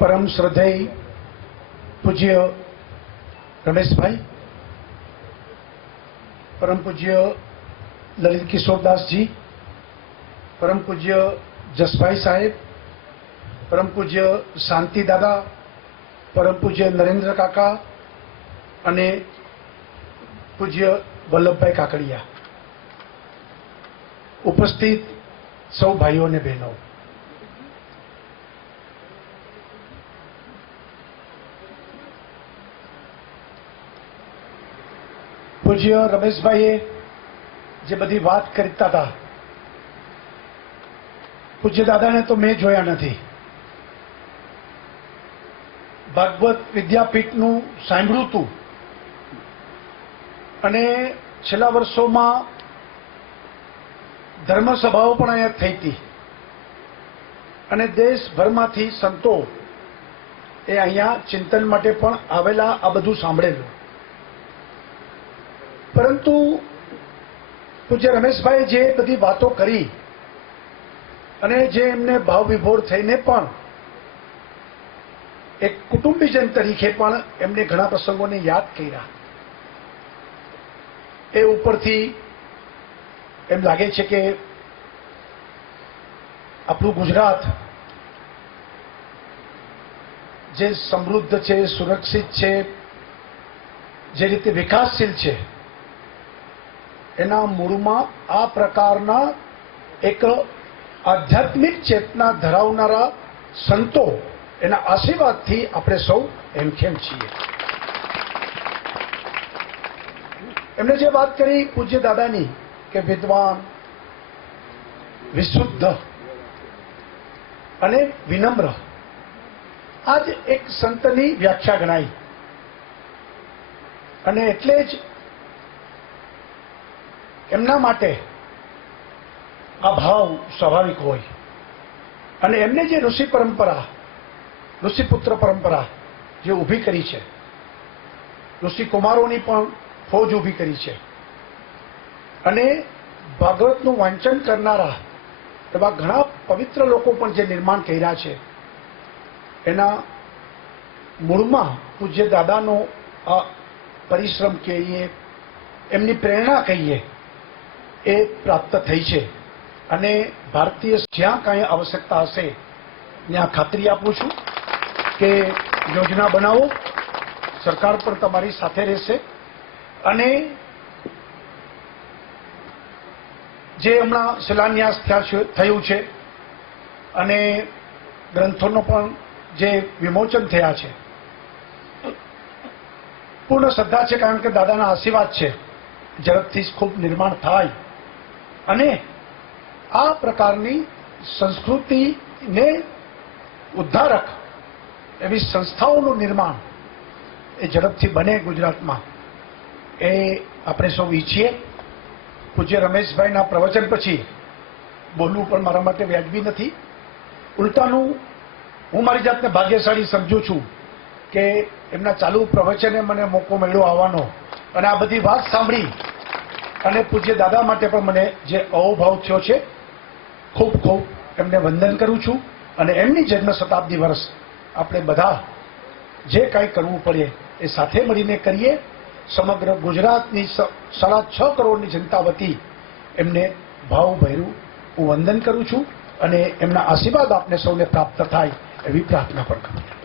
परम श्रद्धेय पूज्य रमेश भाई, परम पूज्य ललित किशोरदास जी, परम पूज्य जसभाई साहेब, परम पूज्य शांति दादा, परम पूज्य नरेन्द्र काका अने पूज्य वल्लभभाई काकड़िया, उपस्थित सौ भाईओ ने बहनों, पूज्य रमेश भाईए जे बधी बात करता था, पूज्य दादा ने तो मैं जोया नहीं। भागवत विद्यापीठनु सांभळ्युं हतुं अने छेल्ला वर्षोमां धर्मसभाओ पण अहींया थई हती अने देशभरमांथी संतो ए अहींया चिंतन माटे पण आवेला। आ बधुं सांभळेलुं, परंतु पूज्य रमेशभाई जे बधी वातो करी अने जे एमने भाव विभोर थईने पण एक कुटुंबीजन तरीके पण एमने घणा प्रसंगोने याद कर्या। ए उपरथी एम लागे छे के आपणुं गुजरात जे समृद्ध छे, सुरक्षित छे, जे रीते विकासशील छे, एना मूळमां आ प्रकारना एक आध्यात्मिक चेतना धरावनारा संतो एना आशीर्वादथी आपणे सौ हेमखेम छीए। एमणे जे बात करी पूज्य दादानी के विद्वान, विशुद्ध अने विनम्र, आज एक संतनी व्याख्या गणाई अने एटले ज एमना माटे आ भाव स्वाभाविक होय अने एमने जे ऋषि परंपरा, ऋषिपुत्र परंपरा जे ऊभी करी छे, ऋषि कुमारोनी पण फौज ऊभी करी छे अने भागवतनुं वांचन करनारा एवा घणा पवित्र लोको पण जे निर्माण कर्या छे, एना मूळमां पूज्य दादानो आ परिश्रम कहीए, एमनी प्रेरणा कहीए, ए प्राप्त थई छे अने भारतीय ज्यां कांई आवश्यकता हशे त्यां खातरी आपूं छुं के योजना बनावो, सरकार पण तमारी साथे रहेशे अने जे हमणां शिलान्यास थयुं छे अने ग्रंथोनो पण जे विमोचन थया छे, पूर्ण श्रद्धा छे कारण के दादाना आशीर्वाद छे, झड़पथी खूब निर्माण थाय अने आ प्रकारनी संस्कृति ने उद्धारक एवी संस्थाओं निर्माण ए झड़पथी बने गुजरात में, ए आपणे सौ ईच्छीए। पूज्य रमेशभाई ना प्रवचन पछी बोलवुं पण मारा माटे व्याजबी नथी, उल्टानु हूँ मारी जातने भाग्यशाળી समझू छूं के एमना चालू प्रवचने मने मोको मळ्यो आववानो अने आ बधी वात सांभळी अने पूज्य दादा माटे पण मने जे अहोभाव थयो छे, खूब खूब एमने वंदन करूं छूं अने एमनी जन्म शताब्दी वर्ष आपणे बधा जे कांई करवुं पड़े ए साथे मळीने करीए। समग्र गुजरातनी 6.5 करोड़नी जनता वती एमने भावभेरू हूँ वंदन करूं छूं अने एमना आशीर्वाद आपने सौने प्राप्त थाय एवी प्रार्थना पण करूं।